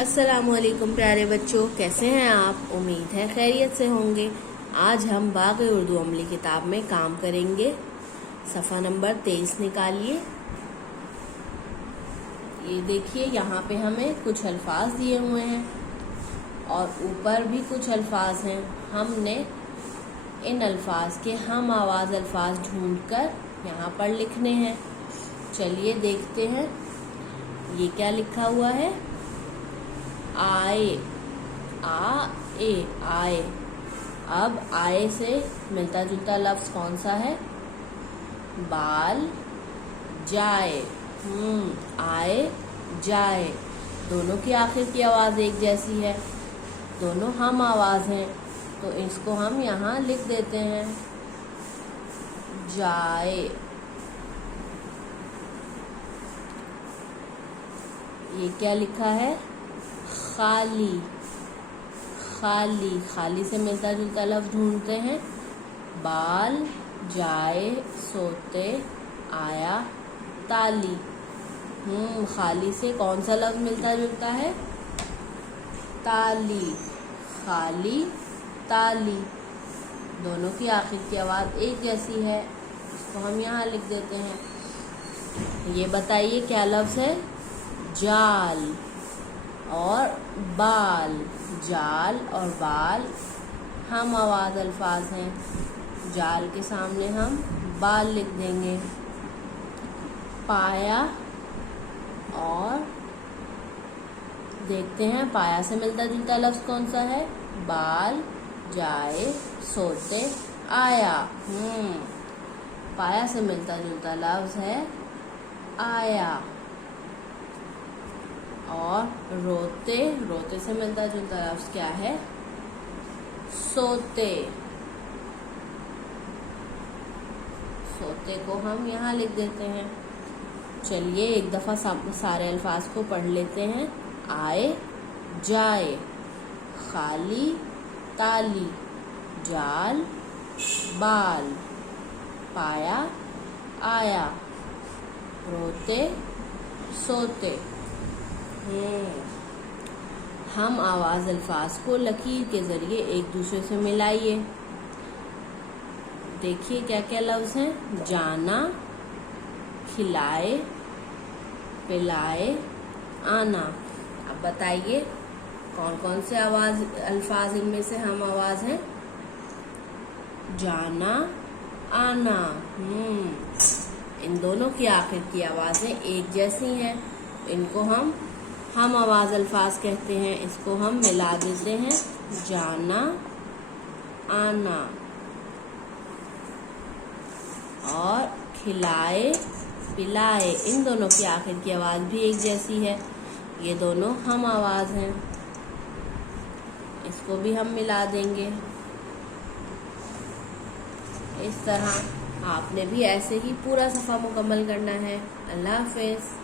السلام علیکم پیارے بچوں، کیسے ہیں آپ؟ امید ہے خیریت سے ہوں گے۔ آج ہم باغ اردو عملی کتاب میں کام کریں گے۔ صفحہ نمبر 23 نکالیے۔ یہ دیکھیے، یہاں پہ ہمیں کچھ الفاظ دیے ہوئے ہیں اور اوپر بھی کچھ الفاظ ہیں۔ ہم نے ان الفاظ کے ہم آواز الفاظ ڈھونڈ کر یہاں پر لکھنے ہیں۔ چلیے دیکھتے ہیں یہ کیا لکھا ہوا ہے۔ آئے، آئے۔ اب آئے سے ملتا جلتا لفظ کون سا ہے؟ بال، جائے۔ آئے، جائے، دونوں کی آخر کی آواز ایک جیسی ہے، دونوں ہم آواز ہیں، تو اس کو ہم یہاں لکھ دیتے ہیں، جائے۔ یہ کیا لکھا ہے؟ خالی، خالی۔ خالی سے ملتا جلتا لفظ ڈھونڈتے ہیں، بال، جائے، سوتے، آیا، تالی۔ خالی سے کون سا لفظ ملتا جلتا ہے؟ تالی، خالی، تالی، دونوں کی آخر کی آواز ایک جیسی ہے، اس کو ہم یہاں لکھ دیتے ہیں۔ یہ بتائیے کیا لفظ ہے؟ جال اور بال۔ جال اور بال ہم آواز الفاظ ہیں، جال کے سامنے ہم بال لکھ دیں گے۔ پایا اور دیکھتے ہیں پایا سے ملتا جلتا لفظ کون سا ہے؟ بال، جائے، سوتے، آیا۔ پایا سے ملتا جلتا لفظ ہے آیا۔ اور روتے، روتے سے ملتا جلتا لفظ کیا ہے؟ سوتے۔ سوتے کو ہم یہاں لکھ دیتے ہیں۔ چلیے ایک دفعہ سارے الفاظ کو پڑھ لیتے ہیں۔ آئے، جائے، خالی، تالی، جال، بال، پایا، آیا، روتے، سوتے۔ ہم آواز الفاظ کو لکیر کے ذریعے ایک دوسرے سے ملائیے۔ دیکھیے کیا کیا لفظ ہیں؟ جانا، کھلائے، پلائے، آنا۔ اب بتائیے کون کون سے الفاظ ان میں سے ہم آواز ہیں؟ جانا، آنا۔ ان دونوں کی آخر کی آوازیں ایک جیسی ہیں، ان کو ہم آواز الفاظ کہتے ہیں۔ اس کو ہم ملا دیتے ہیں، جانا، آنا۔ اور کھلائے، پلائے، ان دونوں کی آخر کی آواز بھی ایک جیسی ہے، یہ دونوں ہم آواز ہیں، اس کو بھی ہم ملا دیں گے۔ اس طرح آپ نے بھی ایسے ہی پورا صفحہ مکمل کرنا ہے۔ اللہ حافظ۔